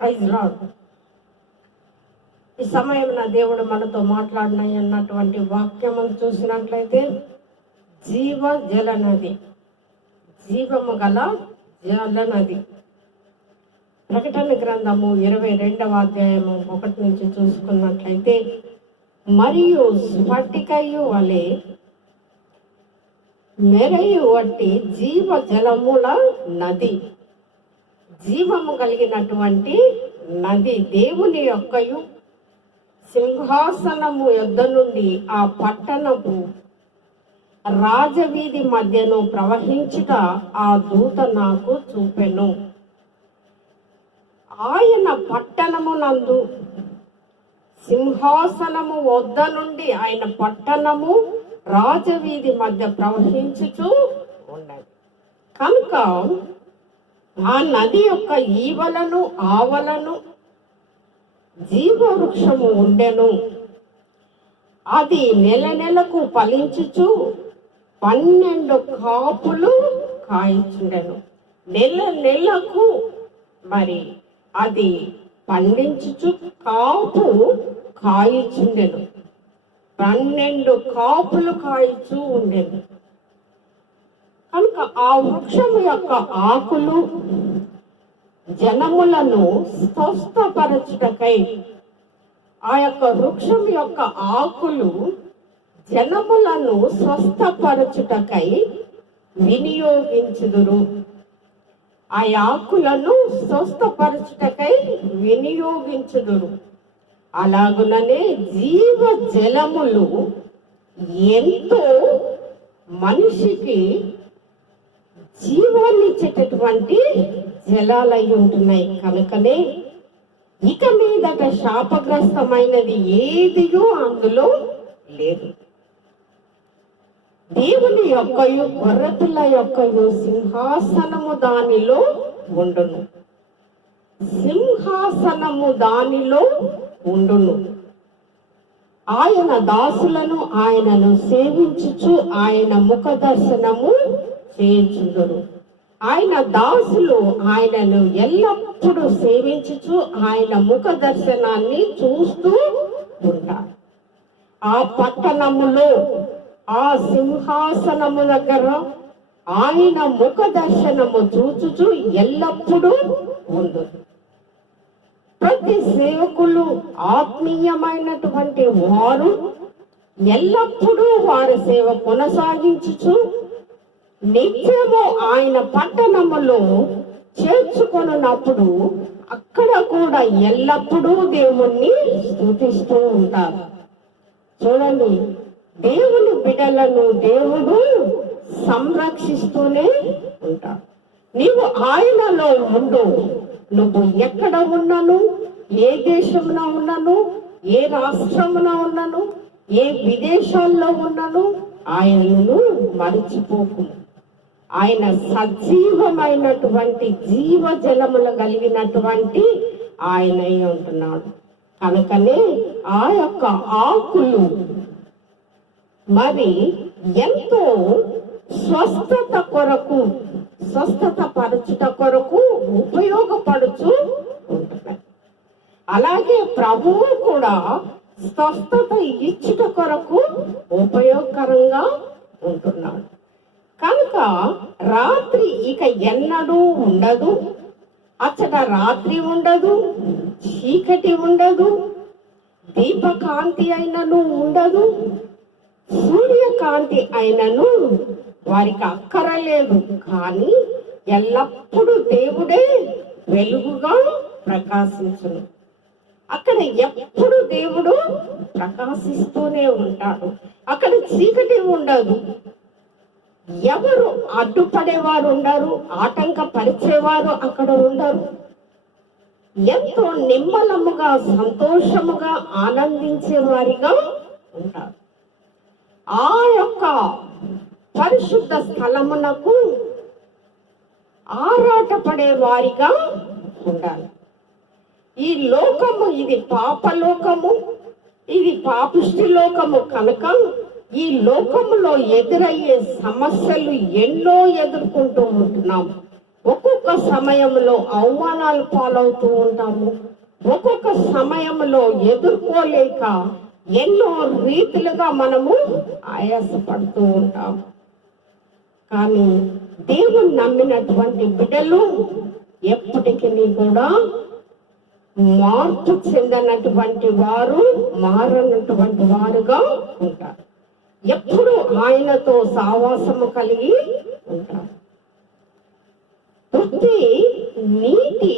Praise lord. ఈ సమయం నా దేవుడు మనతో మాట్లాడినాయి అన్నటువంటి వాక్యము చూసినట్లయితే జీవ జల నది, జీవము గల జల నది. ప్రకటన గ్రంథము 22వ అధ్యాయము 1 నుంచి చూసుకున్నట్లయితే, మరియు స్ఫటికయు వలె మెరయు వట్టి జీవ జలముల నది, జీవము కలిగినటువంటి నది దేవుని యొక్కయు సింహాసనము యొద్ద నుండి ఆ పట్టణపు రాజవీధి మధ్యను ప్రవహించుట ఆ దూత నాకు చూపెను. ఆయన పట్టణమునందు సింహాసనము వద్ద నుండి ఆయన పట్టణము రాజవీధి మధ్య ప్రవహించుచూ ఉన్నది. కనుక ఆ నది యొక్క ఈవలను ఆవలను జీవవృక్షము ఉండెను. అది నెల నెలకు ఫలించుచు 12 కాపులు కాయిచుండెను. నెల నెలకు మరి అది పండించుచు కాపు కాయిచుండెను. 12 కాపులు కాయిచు ఉండెను. కనుక ఆ వృక్షము యొక్క ఆకులు జనములను స్వస్థపరచుటకై, ఆ యొక్క వృక్షం యొక్క ఆకులు జనములను స్వస్థపరచుటకై వినియోగించుదురు. ఆ ఆకులను స్వస్థపరచుటకై వినియోగించుదురు. అలాగుననే జీవ జలములు ఎంతో మనిషికి జీవాన్ని ఇచ్చేటటువంటి జలాలై ఉంటున్నాయి. కనుకనే ఇక మీదట శాపగ్రస్తమైనది ఏదియో అందులో లేదు. దేవుని యొక్కయు గొర్రెపిల్ల యొక్కయు సింహాసనము దానిలో ఉండును. సింహాసనము దానిలో ఉండును. ఆయన దాసులను ఆయనను సేవించుచు ఆయన ముఖ దర్శనము చేయించుదురు. ఆయన దాసులు ఆయనను ఎల్లప్పుడూ సేవించుచు ఆయన ముఖ దర్శనాన్ని చూస్తూ ఉంటారు. ఆ పట్టణములో ఆ సింహాసనము దగ్గర ఆయన ముఖ దర్శనము చూచుచు ఎల్లప్పుడూ ఉండు. ప్రతి సేవకులు ఆత్మీయమైనటువంటి వారు ఎల్లప్పుడూ వారి సేవ కొనసాగించుచు నిత్యము ఆయన పట్టణములో చేర్చుకొనున్నప్పుడు అక్కడ కూడా ఎల్లప్పుడూ దేవుణ్ణి స్తుతిస్తూ ఉంటారు. చూడండి, దేవుని బిడ్డలను దేవుడు సంరక్షిస్తూనే ఉంటాడు. నీవు ఆయనలో ఉండు. నువ్వు ఎక్కడ ఉన్నాను, ఏ దేశంలో ఉన్నాను, ఏ రాష్ట్రమున ఉన్నాను, ఏ విదేశాల్లో ఉన్నాను, ఆయనను మరిచిపోకు. ఆయన సజీవమైనటువంటి జీవ జలములు కలిగినటువంటి ఆయనై ఉంటున్నాడు. కనుకనే ఆ యొక్క ఆకులు మరి ఎంతో స్వస్థత కొరకు, స్వస్థత పరచుట కొరకు ఉపయోగపడుచు ఉంటున్నాయి. అలాగే ప్రభువు కూడా స్వస్థత ఇచ్చుట కొరకు ఉపయోగకరంగా ఉంటున్నాడు. కనుక రాత్రి ఇక ఎన్నడూ ఉండదు. అచ్చట రాత్రి ఉండదు, చీకటి ఉండదు, దీపకాంతి అయినను ఉండదు, సూర్యకాంతి అయినను వారికి అక్కరలేదు. కానీ ఎల్లప్పుడూ దేవుడే వెలుగుగా ప్రకాశించును. అక్కడ ఎప్పుడు దేవుడు ప్రకాశిస్తూనే ఉంటాడు. అక్కడ చీకటి ఉండదు. ఎవరు అడ్డుపడేవారు ఉండరు, ఆటంకపరిచేవారు అక్కడ ఉండరు. ఎంతో నిమ్మలముగా, సంతోషముగా ఆనందించే వారిగా ఉంటారు. ఆ యొక్క పరిశుద్ధ స్థలమునకు ఆరాటపడే వారిగా ఉండాలి. ఈ లోకము ఇది పాపలోకము, ఇది పాపిష్టి లోకము. కనుక ఈ లోకములో ఎదురయ్యే సమస్యలు ఎన్నో ఎదుర్కొంటూ ఉంటున్నాం. ఒక్కొక్క సమయంలో అవమానాలు పాలవుతూ ఉంటాము. ఒక్కొక్క సమయంలో ఎదుర్కోలేక ఎన్నో రీతిలుగా మనము ఆయాసపడుతూ ఉంటాము. కానీ దేవుని నమ్మినటువంటి బిడ్డలు ఎప్పటికీ కూడా మార్పు చెందనటువంటి వారు, మారనటువంటి వారుగా ఉంటారు. ఎప్పుడు ఆయనతో సావాసము కలిగి ఉంటారు. దుప్పి నీటి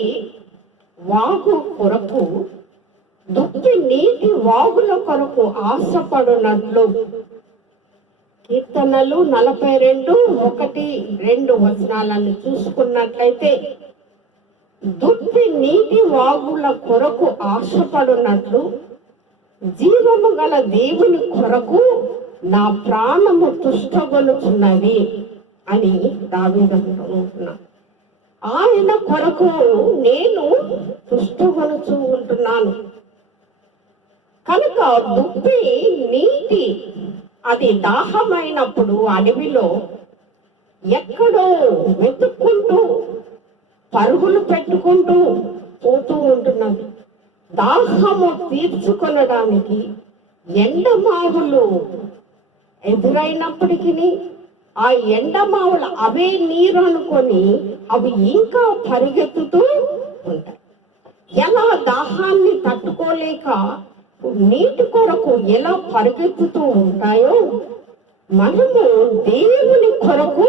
వాగు కొరకు, దుప్పి నీటి వాగుల కొరకు ఆశపడునట్లు కీర్తనలు 42:1-2 చూసుకున్నట్లయితే, దుప్పి నీటి వాగుల కొరకు ఆశపడునట్లు జీవము గల దేవుని కొరకు నా ప్రాణము తుష్టగొలుచున్నది అని దావీదు అంటున్నా. ఆయన కొరకు నేను తుష్టగొలుచు ఉంటున్నాను. కనుక దుప్పి నీటి అది దాహమైనప్పుడు అడవిలో ఎక్కడో వెతుక్కుంటూ పరుగులు పెట్టుకుంటూ పోతూ ఉంటున్నది. దాహము తీర్చుకొనడానికి ఎండమావులు ఎదురైనప్పటికీ ఆ ఎండమావులు అవే నీరు అనుకొని అవి ఇంకా పరిగెత్తుతూ ఉంటాయి. ఎలా దాహాన్ని తట్టుకోలేక నీటి కొరకు ఎలా పరిగెత్తుతూ ఉంటాయో, మనము దేవుని కొరకు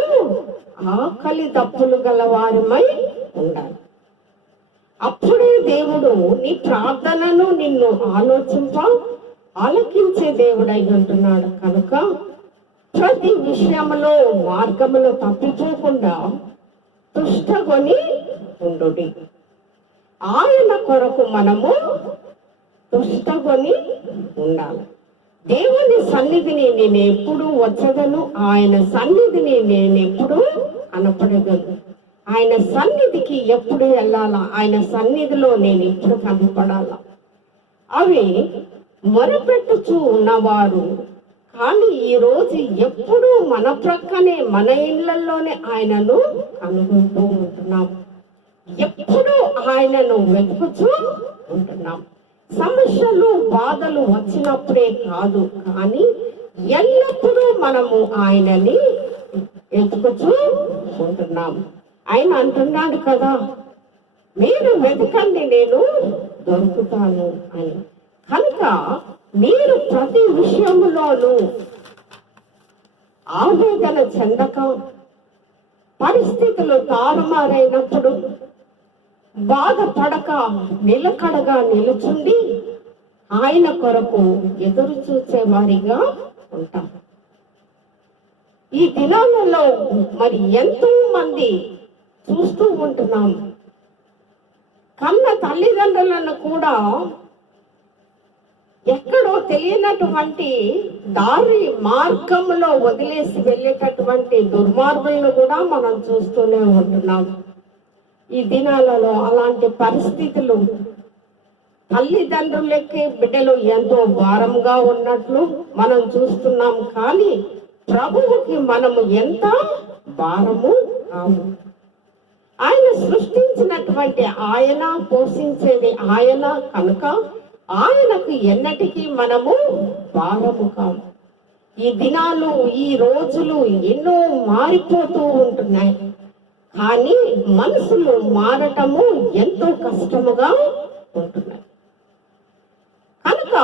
ఆకలి దప్పులు గలవారమై ఉండాలి. అప్పుడే దేవుడు నీ ప్రార్థనను నిన్ను ఆలకించే దేవుడై ఉంటున్నాడు. కనుక ప్రతి విషయంలో మార్గములో తప్పిపోకుండా తుష్టగొని ఉండు. ఆయన కొరకు మనము తుష్టగొని ఉండాలి. దేవుని సన్నిధిని నేను ఎప్పుడు వచ్చదను, ఆయన సన్నిధిని నేను ఎప్పుడు కనపడగలను. ఆయన సన్నిధికి ఎప్పుడు వెళ్ళాలా, ఆయన సన్నిధిలో నేను ఎప్పుడు కనపడాలా. అవి మొరపెట్టుచూ ఉన్నవారు కానీ ఈరోజు ఎప్పుడు మన ప్రక్కనే మన ఇళ్లలోనే ఆయనను కనుగొంటూ ఉంటున్నాం. ఎప్పుడు ఆయనను వెతుకుతూ ఉంటున్నాం. సమస్యలు బాధలు వచ్చినప్పుడే కాదు, కానీ ఎల్లప్పుడూ మనము ఆయనని వెతుకుతూ ఉంటున్నాం. ఆయన అంటున్నాడు కదా, మీరు వెతకండి నేను దొరుకుతాను అని. కనుక మీరు ప్రతి విషయంలోనూ ఆవేదన చెందక, పరిస్థితులు తారుమారైనప్పుడు బాధపడక నిలకడగా నిలుచుండి ఆయన కొరకు ఎదురు చూసే వారిగా ఉంటాం. ఈ దినాలలో మరి ఎంతో మంది చూస్తూ ఉంటున్నాం. కన్న తల్లిదండ్రులను కూడా ఎక్కడో తెలియనటువంటి దారి మార్గంలో వదిలేసి వెళ్ళేటటువంటి దుర్మార్గులను కూడా మనం చూస్తూనే ఉంటున్నాం. ఈ దినాలలో అలాంటి పరిస్థితులు తల్లిదండ్రులకి బిడ్డలు ఎంతో భారంగా ఉన్నట్లు మనం చూస్తున్నాం. కానీ ప్రభువుకి మనము ఎంత భారము కాము. ఆయన సృష్టించినటువంటి ఆయన, పోషించేది ఆయన కనుక ఆయనకు ఎన్నటికీ మనము భారము కాము. ఈ దినాలు, ఈ రోజులు ఎన్నో మారిపోతూ ఉంటున్నాయి. కానీ మనసులు మారటము ఎంతో కష్టముగా ఉంటున్నాయి. కనుక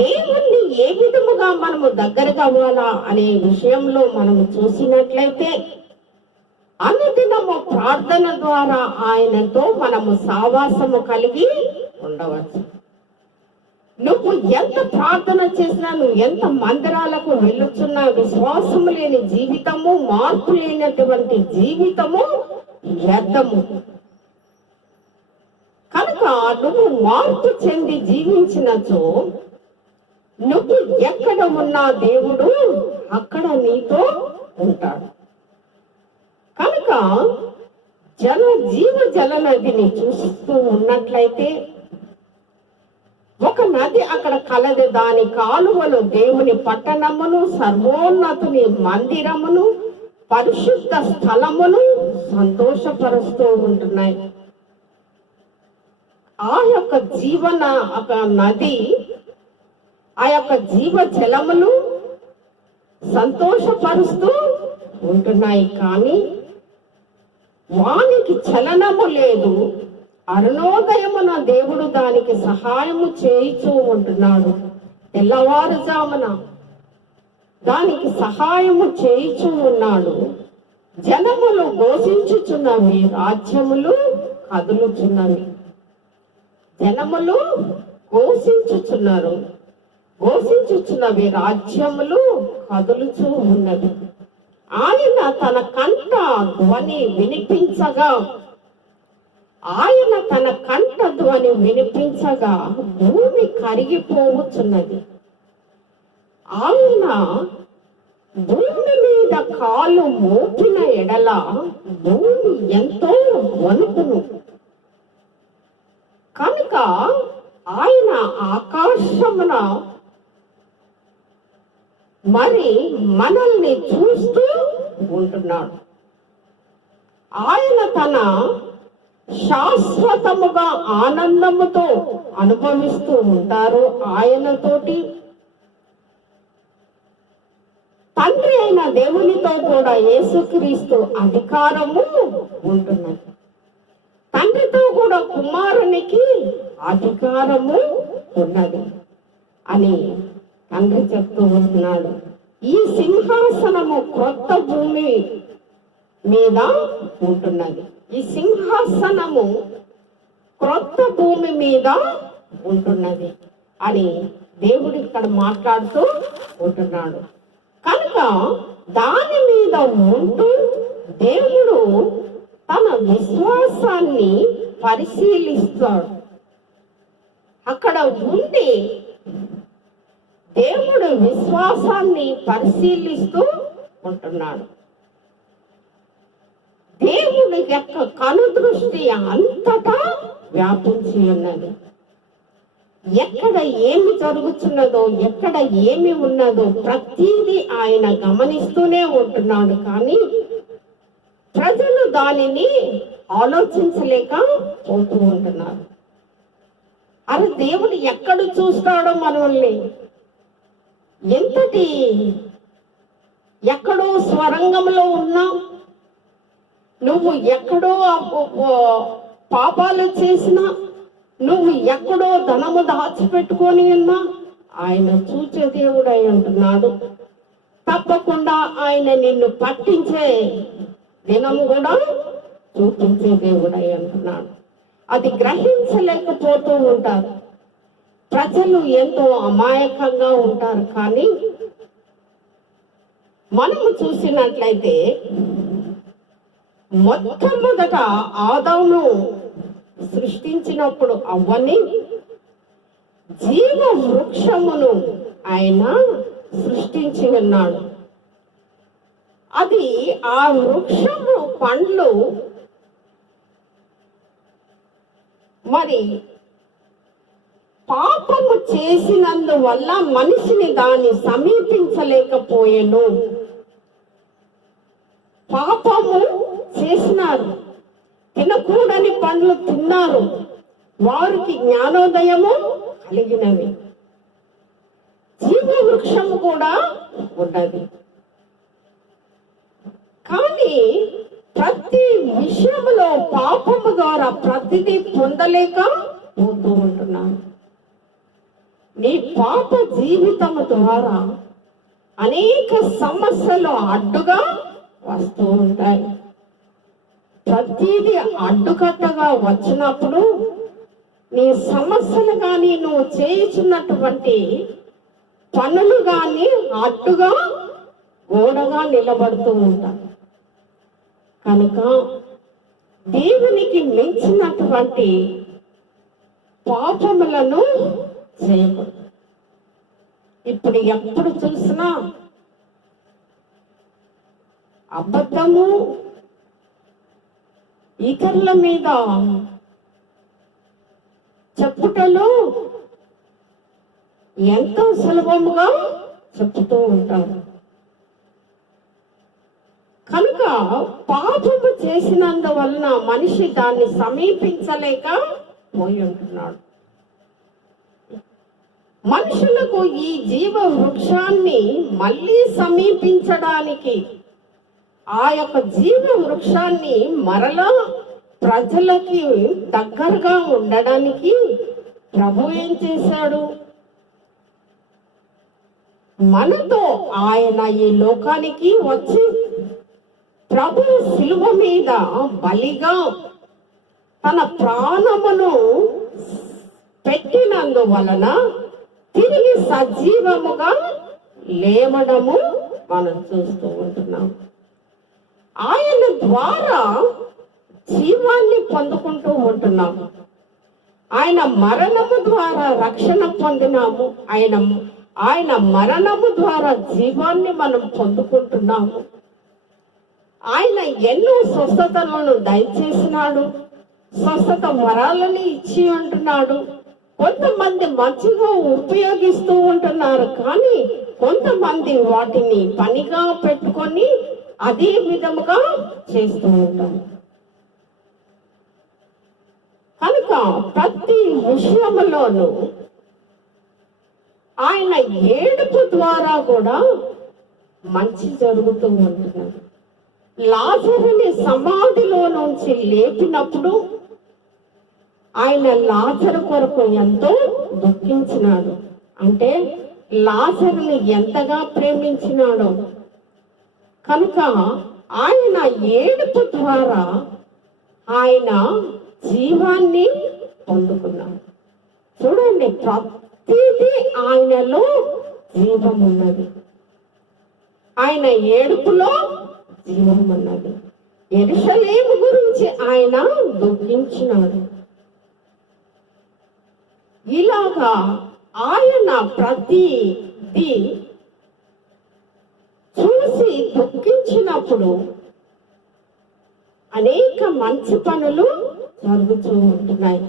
దేవుణ్ణి ఏ విధముగా మనము దగ్గరగా అవ్వాలా అనే విషయంలో మనము చూసినట్లయితే, అనుదినము ప్రార్థన ద్వారా ఆయనతో మనము సావాసము కలిగి ఉండవచ్చు. నువ్వు ఎంత ప్రార్థన చేసినా, నువ్వు ఎంత మందిరాలకు వెళ్ళుచున్నా, విశ్వాసము లేని జీవితము, మార్పు లేనటువంటి జీవితము వ్యర్థము. కనుక నువ్వు మార్పు చెంది జీవించినచో, నువ్వు ఎక్కడ ఉన్నా దేవుడు అక్కడ నీతో ఉంటాడు. కనుక జీవ జల నదిని చూస్తూ ఉన్నట్లయితే, ఒక నది అక్కడ కలది. దాని కాలువలు దేవుని పట్టణమును, సర్వోన్నతుని మందిరమును, పరిశుద్ధ స్థలమును సంతోషపరుస్తూ ఉంటున్నాయి. ఆ యొక్క జీవన ఒక నది, ఆ యొక్క జీవ జలములు సంతోషపరుస్తూ ఉంటున్నాయి. కానీ వానికి చలనము లేదు. అరుణోదయమున దేవుడు దానికి సహాయము చేయిచూ ఉంటున్నాడు. తెల్లవారుజామున దానికి సహాయము చేయిచూ ఉన్నాడు. జనములు ఘోషించుచున్నవి, రాజ్యములు కదులుచున్నవి. జనములు ఘోషించుచున్నవి, రాజ్యములు కదులుచూ ఉన్నవి. ఆయన తన కంఠ ధ్వని వినిపించగా భూమి కరిగిపోవచ్చున్నది. ఆయన భూమి మీద కాలు మోపిన ఎడల భూమి ఎంతో వణుకును. కనుక ఆయన ఆకాశమున మరి మనల్ని చూస్తూ ఉంటున్నాడు. ఆయన తన శాశ్వతముగా ఆనందముతో అనుభవిస్తూ ఉంటారు. ఆయనతోటి తండ్రి అయిన దేవునితో కూడా యేసుక్రీస్తు అధికారము ఉంటున్నది. తండ్రితో కూడా కుమారునికి అధికారము ఉన్నది అని తండ్రి చెప్తూ ఉంటున్నాడు. ఈ సింహాసనము క్రొత్త భూమి మీద ఉంటున్నది. ఈ సింహాసనము క్రొత్త భూమి మీద ఉంటున్నది అని దేవుడు ఇక్కడ మాట్లాడుతూ ఉంటున్నాడు. కనుక దాని మీద ఉంటూ దేవుడు తన విశ్వాసాన్ని పరిశీలిస్తాడు. అక్కడ ఉండి దేవుడు విశ్వాసాన్ని పరిశీలిస్తూ ఉంటున్నాడు. దేవుడి యొక్క కనుదృష్టి అంతటా వ్యాపించి ఉన్నది. ఎక్కడ ఏమి జరుగుతున్నదో, ఎక్కడ ఏమి ఉన్నదో ప్రతిదీ ఆయన గమనిస్తూనే ఉంటున్నాడు. కానీ ప్రజలు దానిని ఆలోచించలేక పోతూ ఉంటున్నారు. అరే దేవుడు ఎక్కడ చూస్తాడో మనల్ని, ఎక్కడో స్వరంగంలో ఉన్నా, నువ్వు ఎక్కడో పాపాలు చేసినా, నువ్వు ఎక్కడో ధనము దాచిపెట్టుకొని ఉన్నా ఆయన చూచే దేవుడై ఉంటున్నాడు. తప్పకుండా ఆయన నిన్ను పట్టించే దినము కూడా చూపించే దేవుడై ఉంటున్నాడు. అది గ్రహించలేకపోతూ ఉంటారు. ప్రజలు ఎంతో అమాయకంగా ఉంటారు. కానీ మనము చూసినట్లయితే మొట్టమొదట ఆదామును సృష్టించినప్పుడు అవ్వని జీవ వృక్షమును ఆయన సృష్టించి ఉన్నాడు. అది ఆ వృక్షము పండ్లు మరి పాపము చేసినందువల్ల మనిషిని దాన్ని సమీపించలేకపోయెను. పాపము చేసినారు, తినకూడని పండ్లు తిన్నారు, వారికి జ్ఞానోదయము కలిగినవి. జీవ వృక్షము కూడా ఉన్నది. కానీ ప్రతి విషయంలో పాపము ద్వారా ప్రతిదీ పొందలేక పోతూ ఉంటున్నాను. నీ పాప జీవితము ద్వారా అనేక సమస్యలు అడ్డుగా వస్తూ ఉంటాయి. ప్రతిదీ అడ్డుకట్టగా వచ్చినప్పుడు నీ సమస్యలు కానీ, నువ్వు చేయుచున్నటువంటి పనులు కానీ అడ్డుగా గోడగా నిలబడుతూ ఉంటాయి. కనుక దేవునికి మించినటువంటి పాపములను చేయకూడదు. ఇప్పుడు ఎప్పుడు చూసినా అబద్ధము, ఇతరుల మీద చెప్పుటలు ఎంతో సులభముగా చెప్తూ ఉంటారు. కనుక పాపము చేసినందువలన మనిషి దాన్ని సమీపించలేక పోయి ఉంటున్నాడు. మనుషులకు ఈ జీవ వృక్షాన్ని మళ్ళీ సమీపించడానికి, ఆ యొక్క జీవ వృక్షాన్ని మరలా ప్రజలకి దగ్గరగా ఉండడానికి ప్రభు ఏం చేశాడు? మనతో ఆయన ఈ లోకానికి వచ్చి ప్రభు శిలువ మీద బలిగా తన ప్రాణమును పెట్టినందువలన తిరిగి సజీవముగా లేవడము మనం చూస్తూ ఉంటున్నాం. ఆయన ద్వారా జీవాన్ని పొందుకుంటూ ఉంటున్నాము. ఆయన మరణము ద్వారా రక్షణ పొందినాము. ఆయన మరణము ద్వారా జీవాన్ని మనం పొందుకుంటున్నాము. ఆయన ఎన్నో స్వస్థతలను దయచేసినాడు. స్వస్థత వరాలని ఇచ్చి ఉంటున్నాడు. కొంతమంది మంచిగా ఉపయోగిస్తూ ఉంటున్నారు, కానీ కొంతమంది వాటిని పనిగా పెట్టుకొని అదే విధముగా చేస్తూ ఉంటారు. కనుక ప్రతి విషయంలోనూ ఆయన ఏడుపు ద్వారా కూడా మంచి జరుగుతూ ఉంటున్నది. లాజరుని సమాధిలో నుంచి లేపినప్పుడు ఆయన లాజరు కొరకు ఎంతో దుఃఖించినాడు. అంటే లాజరుని ఎంతగా ప్రేమించినాడో. కనుక ఆయన ఏడుపు ద్వారా ఆయన జీవాన్ని పొందుకున్నాడు. చూడండి, ప్రతిదీ ఆయనలో జీవం ఉన్నది. ఆయన ఏడుపులో జీవం ఉన్నది. యెరూషలేము గురించి ఆయన దుఃఖించినాడు. ఇలాగా ఆయన ప్రతిదీ చూసి దుఃఖించినప్పుడు అనేక మంచి పనులు జరుగుతూ ఉంటున్నాయి.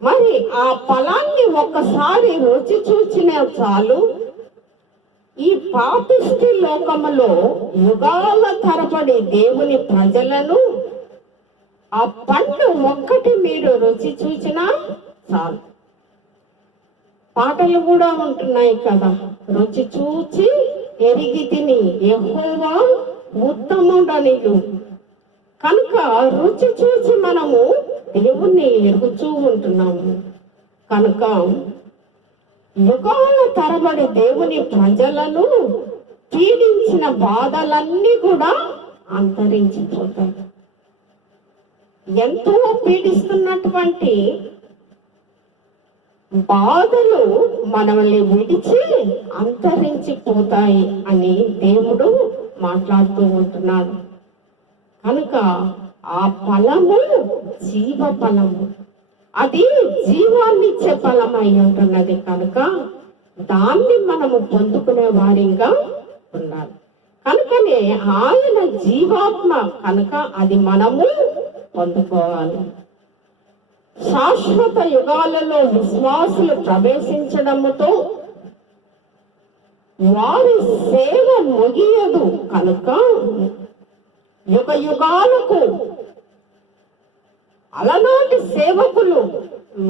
మరి ఆ ఫలాన్ని ఒక్కసారి రుచి చూచిన చాలు ఈ పాపిష్టి లోకములో యుగాల తరబడి దేవుని ప్రజలను ఆ పండు ఒక్కటి మీరు రుచి చూచినా చాలు. పాటలు కూడా ఉంటున్నాయి కదా, రుచి చూచి ఎరిగి తిని యెహోవా ఉత్తముడనియు. కనుక రుచి చూచి మనము దేవుణ్ణి ఎరుగుతూ ఉంటున్నాము. కనుక యుగాల తరబడి దేవుని ప్రజలను పీడించిన బాధలన్నీ కూడా అంతరించిపోతాయి. ఎంతో పీడిస్తున్నటువంటి బాధలు మనల్ని విడిచి అంతరించిపోతాయి అని దేవుడు మాట్లాడుతూ ఉంటున్నాడు. కనుక ఆ ఫలము జీవ ఫలము, అది జీవాన్ని ఇచ్చే ఫలం అయి ఉంటున్నది. కనుక దాన్ని మనము పొందుకునే వారిగా ఉండాలి. కనుకనే ఆయన జీవాత్మ, కనుక అది మనము పొందుకోవాలి. శాశ్వత యుగాలలో విశ్వాసులు ప్రవేశించడముతో వారి సేవ ముగియదు. కనుక యుగ యుగాలకు అలనాటి సేవకులు,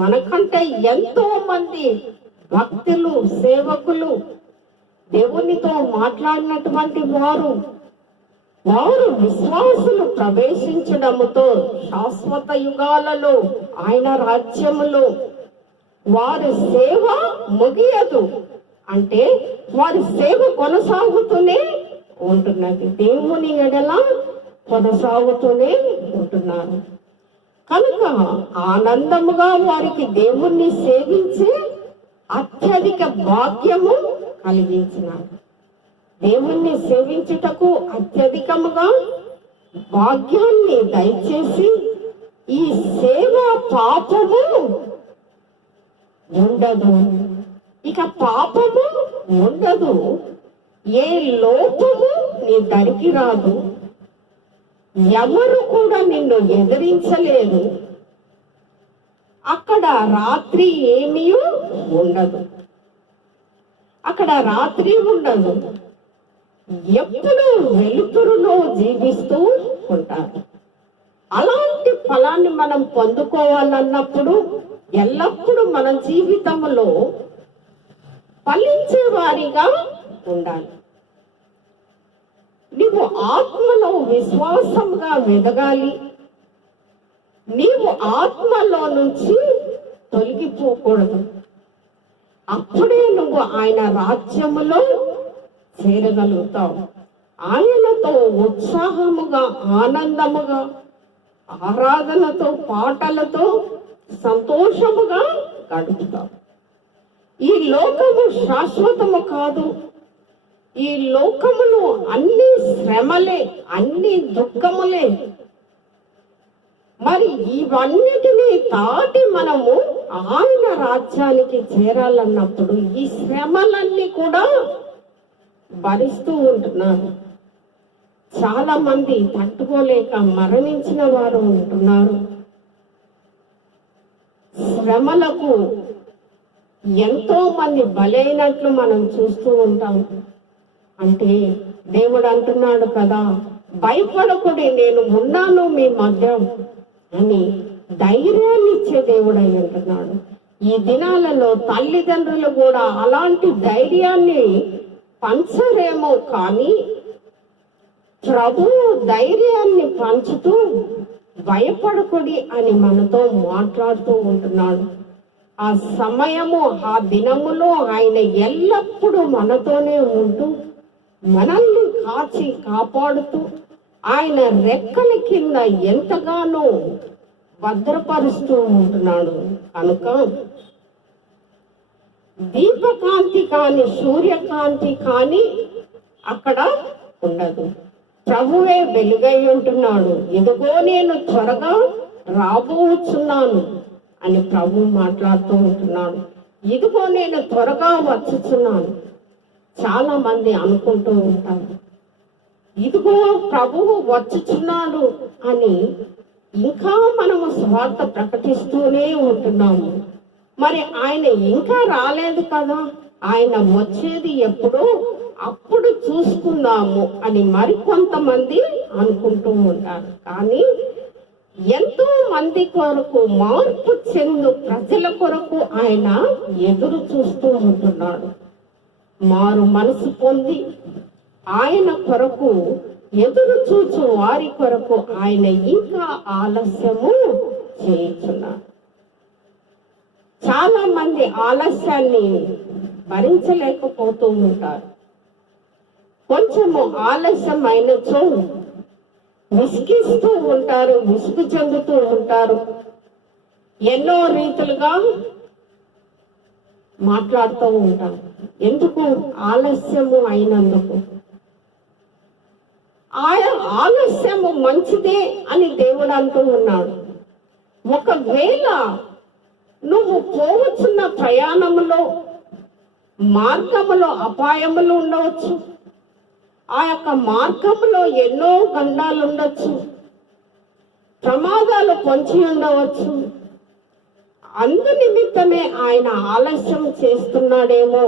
మనకంటే ఎంతో మంది భక్తులు, సేవకులు, దేవునితో మాట్లాడినటువంటి వారు విశ్వాసులు ప్రవేశించడముతో శాశ్వత యుగాలలో ఆయన రాజ్యములో వారి సేవ ముగియదు. అంటే వారి సేవ కొనసాగుతూనే ఉంటున్నది. దేవుని ఎడల కొనసాగుతూనే ఉంటున్నారు. కనుక ఆనందముగా వారికి దేవుణ్ణి సేవించే అత్యధిక భాగ్యము కలిగించినాడు. దేవుణ్ణి సేవించుటకు అత్యధికముగా భాగ్యాన్ని దయచేసి ఈ సేవ పాపము ఉండదు. ఇక పాపము ఉండదు, ఏ లోపము నీ దరికి రాదు, ఎవరు కూడా నిన్ను ఎదిరించలేదు. అక్కడ రాత్రి ఏమీ ఉండదు, అక్కడ రాత్రి ఉండదు, ఎప్పుడు వెలుతురులో జీవిస్తూ ఉంటారు. అలాంటి ఫలాన్ని మనం పొందుకోవాలన్నప్పుడు ఎల్లప్పుడూ మన జీవితంలో ఫలించే వారిగా ఉండాలి. నీవు ఆత్మలో విశ్వాసంగా వెదగాలి. నీవు ఆత్మలో నుంచి తొలగిపోకూడదు. అప్పుడే నువ్వు ఆయన రాజ్యములో చేరగలుగుతావు. ఆయనతో ఉత్సాహముగా, ఆనందముగా, ఆరాధనతో, పాటలతో సంతోషముగా గడుపుతావు. ఈ లోకము శాశ్వతము కాదు. ఈ లోకములో అన్ని శ్రమలే, అన్ని దుఃఖములే. మరి ఇవన్నిటినీ దాటి మనము ఆయన రాజ్యానికి చేరాలన్నప్పుడు ఈ శ్రమలన్నీ కూడా భరిస్తూ ఉంటున్నారు. చాలా మంది తట్టుకోలేక మరణించిన వారు ఉంటున్నారు. శ్రమలకు ఎంతో మంది బలైనట్లు మనం చూస్తూ ఉంటాం. అంటే దేవుడు అంటున్నాడు కదా, భయపడకుడి, నేను ఉన్నాను మీ మధ్య అని ధైర్యాన్ని ఇచ్చే దేవుడు అయి అంటున్నాడు. ఈ దినాలలో తల్లిదండ్రులు కూడా అలాంటి ధైర్యాన్ని పంచరేమో కానీ ప్రభు ధైర్యాన్ని పంచుతూ భయపడకుడి అని మనతో మాట్లాడుతూ ఉంటున్నాడు. ఆ సమయము, ఆ దినములో ఆయన ఎల్లప్పుడూ మనతోనే ఉంటూ మనల్ని కాచి కాపాడుతూ ఆయన రెక్కల కింద ఎంతగానో భద్రపరుస్తూ ఉంటున్నాడు. కనుక దీపకాంతి కాని, సూర్యకాంతి కాని అక్కడ ఉండదు. ప్రభువే వెలుగై ఉంటున్నాడు. ఇదిగో నేను త్వరగా రాబోతున్నాను అని ప్రభు మాట్లాడుతూ ఉంటున్నాడు. ఇదిగో నేను త్వరగా వచ్చుచున్నాను. చాలా మంది అనుకుంటూ ఉంటారు, ఇదిగో ప్రభువు వచ్చుచున్నాడు అని. ఇంకా మనము స్వార్థ ప్రకటిస్తూనే ఉంటున్నాము. మరి ఆయన ఇంకా రాలేదు కదా, ఆయన వచ్చేది ఎప్పుడో, అప్పుడు చూసుకుందాము అని మరికొంతమంది అనుకుంటూ ఉంటారు. కానీ ఎంతో మంది కొరకు, మార్పు చెందు ప్రజల కొరకు ఆయన ఎదురు చూస్తూ ఉంటున్నాడు. మారు మనసు పొంది ఆయన కొరకు ఎదురు చూచు వారి కొరకు ఆయన ఇంకా ఆలస్యము చేయుచున్నాడు. చాలా మంది ఆలస్యాన్ని భరించలేకపోతూ ఉంటారు. కొంచెము ఆలస్యం అయినచో విసిగిస్తూ ఉంటారు, విసుగు చెందుతూ ఉంటారు. ఎన్నో రీతులుగా మాట్లాడుతూ ఉంటారు. ఎందుకు? ఆలస్యము అయినందుకు. ఆలస్యము మంచిదే అని దేవుడు అంటూ ఉన్నాడు. ఒకవేళ నువ్వు పోవచ్చున్న ప్రయాణములో, మార్గములో అపాయములు ఉండవచ్చు. ఆ యొక్క మార్గంలో ఎన్నో గండాలు ఉండొచ్చు, ప్రమాదాలు పొంచి ఉండవచ్చు. అందు నిమిత్తమే ఆయన ఆలస్యం చేస్తున్నాడేమో,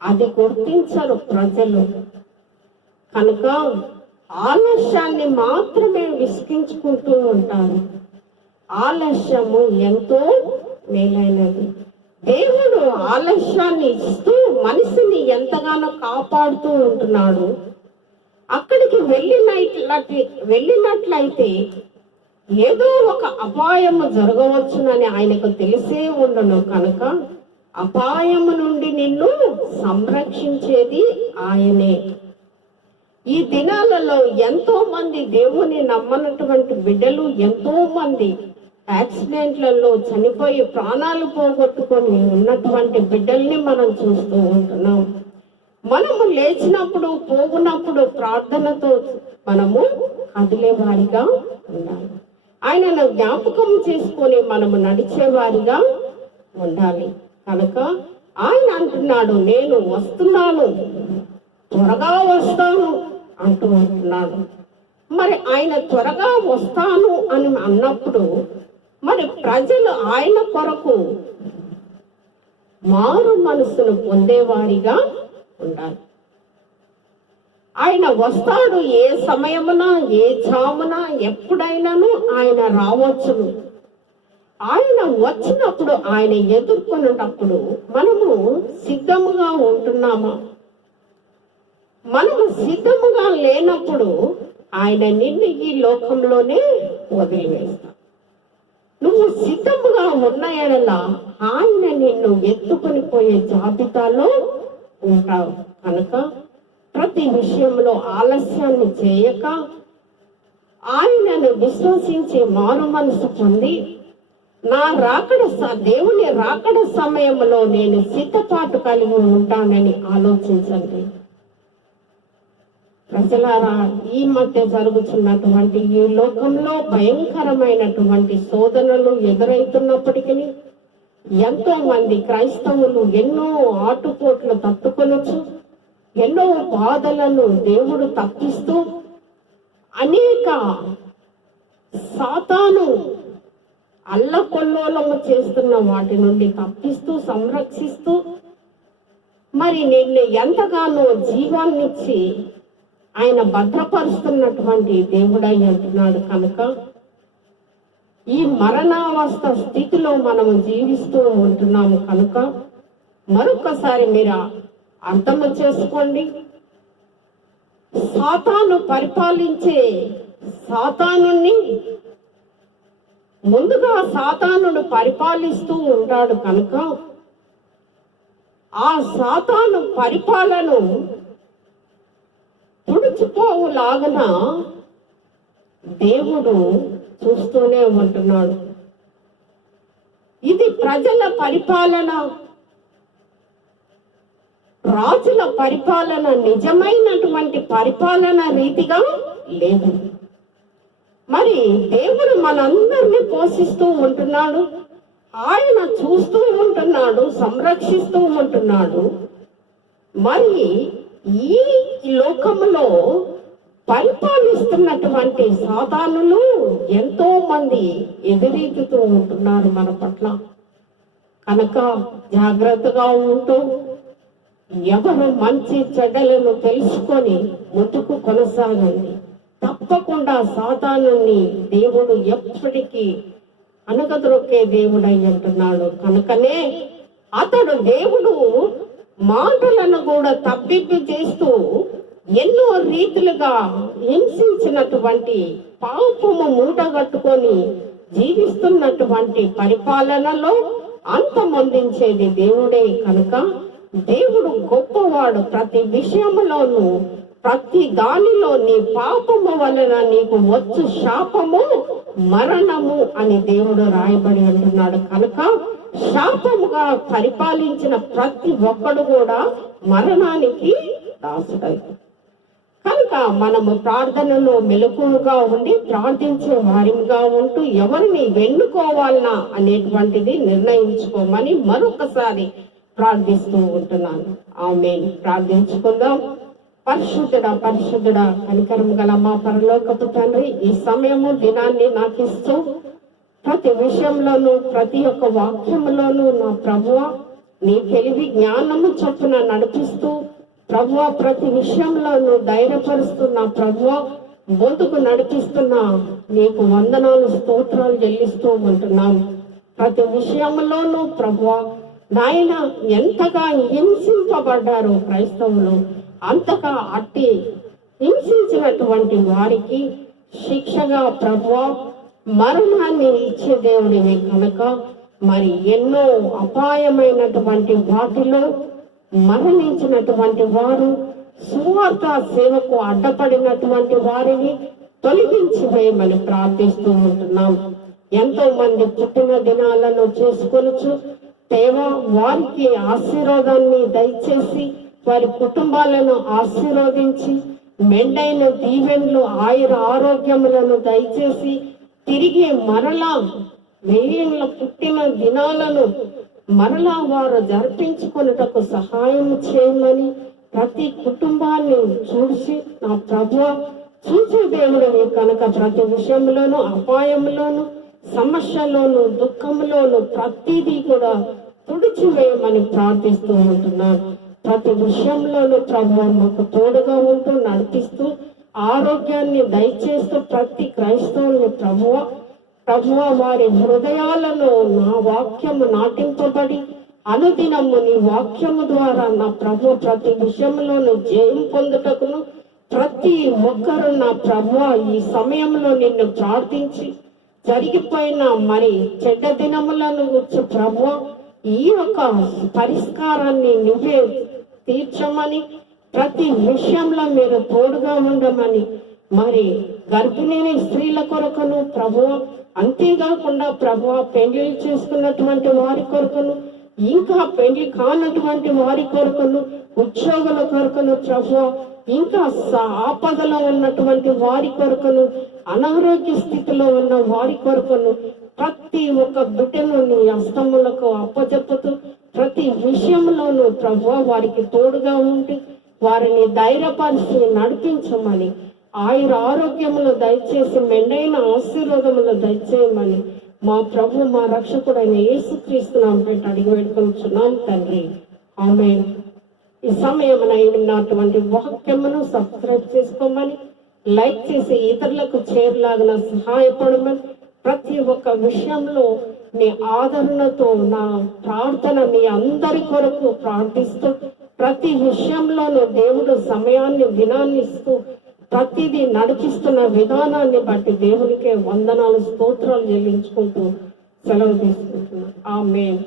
అది గుర్తించరు ప్రజలు. కనుక ఆలస్యాన్ని మాత్రమే విసిగించుకుంటూ ఉంటారు. ఆలస్యము ఎంతో మేలైనది. దేవుడు ఆలస్యాన్ని ఇస్తూ మనిషిని ఎంతగానో కాపాడుతూ ఉంటున్నాడు. అక్కడికి వెళ్ళినట్లయితే ఏదో ఒక అపాయము జరగవచ్చునని ఆయనకు తెలిసే ఉండను. కనుక అపాయము నుండి నిన్ను సంరక్షించేది ఆయనే. ఈ దినాలలో ఎంతో మంది దేవుని నమ్మనటువంటి బిడ్డలు ఎంతో మంది యాక్సిడెంట్లలో చనిపోయి ప్రాణాలు పోగొట్టుకొని ఉన్నటువంటి బిడ్డల్ని మనం చూస్తూ ఉంటున్నాం. మనము లేచినప్పుడు, పోగునప్పుడు ప్రార్థనతో మనము కదిలేవారిగా ఉండాలి. ఆయనను జ్ఞాపకం చేసుకొని మనము నడిచేవారిగా ఉండాలి. కనుక ఆయన అంటున్నాడు, నేను వస్తున్నాను, త్వరగా వస్తాను అంటూ ఉంటున్నాడు. మరి ఆయన త్వరగా వస్తాను అని అన్నప్పుడు మరి ప్రజలు ఆయన కొరకు మారు మనసును పొందేవారిగా ఉండాలి. ఆయన వస్తాడు, ఏ సమయమున ఏ జామున ఎప్పుడైనాను ఆయన రావచ్చును. ఆయన వచ్చినప్పుడు, ఆయన ఎదుర్కొనేటప్పుడు మనము సిద్ధముగా ఉంటున్నామా? మనము సిద్ధముగా లేనప్పుడు ఆయన నిన్ను ఈ లోకంలోనే వదిలివేస్తా. నువ్వు సిద్ధముగా ఉన్న ఎడల ఆయన నిన్ను ఎత్తుకొని పోయే జాబితాలో ఉంటావు. కనుక ప్రతి విషయంలో ఆలస్యాన్ని చేయక ఆయనను విశ్వసించి మారు మనసు పొంది, నా దేవుని రాకడ సమయంలో నేను సిద్ధపాటు కలిగి ఉంటానని ఆలోచించండి. ప్రజలారా, ఈ మధ్య జరుగుతున్నటువంటి ఈ లోకంలో భయంకరమైనటువంటి శోధనలు ఎదురైతున్నప్పటికీ ఎంతో మంది క్రైస్తవులు ఎన్నో ఆటుపోట్లు తట్టుకొనొచ్చు, ఎన్నో బాధలను దేవుడు తప్పిస్తూ, అనేక సాతాను అల్లకొల్లోలము చేస్తున్న వాటి నుండి తప్పిస్తూ సంరక్షిస్తూ, మరి నిన్ను ఎంతగానో జీవాన్నిచ్చి ఆయన భద్రపరుస్తున్నటువంటి దేవుడై అంటున్నాడు. కనుక ఈ మరణావస్థ స్థితిలో మనము జీవిస్తూ ఉంటున్నాము. కనుక మరొకసారి మీరు అర్థం చేసుకోండి. సాతాను పరిపాలించే సాతానుని ముందుగా సాతానుడు పరిపాలిస్తూ ఉంటాడు. కనుక ఆ సాతాను పరిపాలన తుడిచిపోవులాగన దేవుడు చూస్తూనే ఉంటున్నాడు. ఇది ప్రజల పరిపాలన, రాజుల పరిపాలన నిజమైనటువంటి పరిపాలన రీతిగా లేదు. మరి దేవుడు మనందరినీ పోషిస్తూ ఉంటున్నాడు, ఆయన చూస్తూ ఉంటున్నాడు, సంరక్షిస్తూ ఉంటున్నాడు. మరి ఈ లోకములో పరిపాలిస్తున్నటువంటి సాతానులు ఎంతో మంది ఎదురీతుతూ ఉంటున్నారు మన పట్ల. కనుక జాగ్రత్తగా ఉంటూ ఎవరు మంచి చెడ్డలను తెలుసుకొని ముందుకు కొనసాగండి. తప్పకుండా సాతానుని దేవుడు ఎప్పటికీ అనగదొక్కే దేవుడై అంటున్నాడు. కనుకనే అతడు దేవుడు మాటలను కూడా తప్పింపు చేస్తూ ఎన్నో రీతులుగా హింసించినటువంటి పాపము మూటగట్టుకొని జీవిస్తున్నటువంటి పరిపాలనలో అంతమొందించేది దేవుడే. కనుక దేవుడు గొప్పవాడు. ప్రతి విషయంలోనూ, ప్రతి దానిలో నీ పాపము వలన నీకు వచ్చు శాపము మరణము అని దేవుడు రాయబడి అంటున్నాడు. కనుక శాపముగా పరిపాలించిన ప్రతి ఒక్కడు కూడా మరణానికి దాసుడై. కనుక మనము ప్రార్థనలో మెలకువగా ఉండి ప్రార్థించే వారిగా ఉంటూ ఎవరిని వెన్నుకోవాలనా అనేటువంటిది నిర్ణయించుకోమని మరొకసారి ప్రార్థిస్తూ ఉంటున్నాను. ఆమేన్. ప్రార్థించుకుందాం. పరిశుద్ధుడా, పరిశుద్ధుడా, కనికరం గల మా పరలోకపు తండ్రి, ఈ సమయము దినాన్ని నాకు ఇస్తూ ప్రతి విషయంలోనూ, ప్రతి ఒక్క వాక్యములోనూ నా ప్రభువ నీ తెలివి జ్ఞానము చొప్పున నడిపిస్తూ, ప్రభువ ప్రతి విషయంలోనూ ధైర్యపరుస్తున్న ప్రభువ ముందుకు నడిపిస్తున్నా నీకు వందనాలు, స్తోత్రాలు చెల్లిస్తూ ఉంటున్నాం. ప్రతి విషయంలోనూ ప్రభువ నాయన ఎంతగా హింసింపబడ్డారు క్రైస్తవులు, అంతగా అట్టి హింసించినటువంటి వారికి శిక్షగా ప్రభువ మరణాన్ని ఇచ్చే దేవుడివి. కనుక మరి ఎన్నో అపాయమైనటువంటి వాటిలో మరణించినటువంటి వారు, సువార్త సేవకు అడ్డపడినటువంటి వారిని తొలగించి వేయమని ప్రార్థిస్తూ ఉంటున్నాం. ఎంతో మంది పుట్టిన దినాలను చేసుకొనొచ్చు దేవా, వారికి ఆశీర్వాదాన్ని దయచేసి వారి కుటుంబాలను ఆశీర్వదించి మెండైన దీవెనలు, ఆయుర ఆరోగ్యములను దయచేసి తిరిగి మరలా వెయ్యేళ్ళ పుట్టిన దినాలను మరలా వారు జరిపించుకొనుటకు సహాయం చేయమని ప్రతి కుటుంబాన్ని చూసి నా ప్రభువా చూసే దేవుడివి కనుక ప్రతి విషయంలోనూ, అపాయంలోను, సమస్యలోను, దుఃఖంలోను ప్రతిదీ కూడా తుడిచివేయమని ప్రార్థిస్తూ ఉంటున్నాను. ప్రతి విషయంలోనూ ప్రభువా మాకు తోడుగా ఉంటూ నడిపిస్తూ ఆరోగ్యాన్ని దయచేస్తూ ప్రతి క్రైస్తవుని ప్రభువా వారి హృదయాలను నా వాక్యము నాటింపబడి అనుదినము నీ వాక్యము ద్వారా నా ప్రభు ప్రతి విషయంలోనూ జయం పొందుటకును ప్రతి ఒక్కరు నా ప్రభువా ఈ సమయంలో నిన్ను ప్రార్థించి జరిగిపోయిన మరి చెడ్డ దినములను గురించి ప్రభువా ఈ యొక్క పరిష్కారాన్ని నువ్వే తీర్చమని ప్రతి విషయంలో మీరు తోడుగా ఉండమని మరి గర్భిణీ స్త్రీల కొరకును ప్రభువ అంతేకాకుండా ప్రభువ పెళ్లి చేసుకున్నటువంటి వారి కొరకును ఇంకా పెళ్లి కానటువంటి వారి కొరకును ఉద్యోగుల కొరకును ప్రభువ ఇంకా ఆపదలో ఉన్నటువంటి వారి కొరకును అనారోగ్య స్థితిలో ఉన్న వారి కొరకును ప్రతి ఒక్క బిడ్డను నీ హస్తములకు అప్పచెప్పుతూ ప్రతి విషయంలోనూ ప్రభువ వారికి తోడుగా ఉండి వారిని ధైర్యపరిచి నడిపించమని ఆరోగ్యములు దయచేసి మెండైన ఆశీర్వాదములు దయచేయమని మా ప్రభు మా రక్షకుడైన యేసుక్రీస్తు నామమున అడిగి వేడుకొనుచున్నాం తండ్రి ఆమేన్. ఈ సమయమున ఉన్నటువంటి వాక్యమును సబ్స్క్రైబ్ చేసుకోమని లైక్ చేసి ఇతరులకు చేరలాగిన సహాయపడమని ప్రతి ఒక్క విషయంలో నీ ఆదరణతో నా ప్రార్థన మీ అందరి కొరకు ప్రార్థిస్తూ ప్రతి విషయంలోనూ దేవుడు సమయాన్ని దినాన్ని ఇస్తూ ప్రతిదీ నడిపిస్తున్న విధానాన్ని బట్టి దేవునికే వందనాలు స్తోత్రాలు చెల్లించుకుంటూ సెలవు తీసుకుంటున్నాను. ఆమేన్.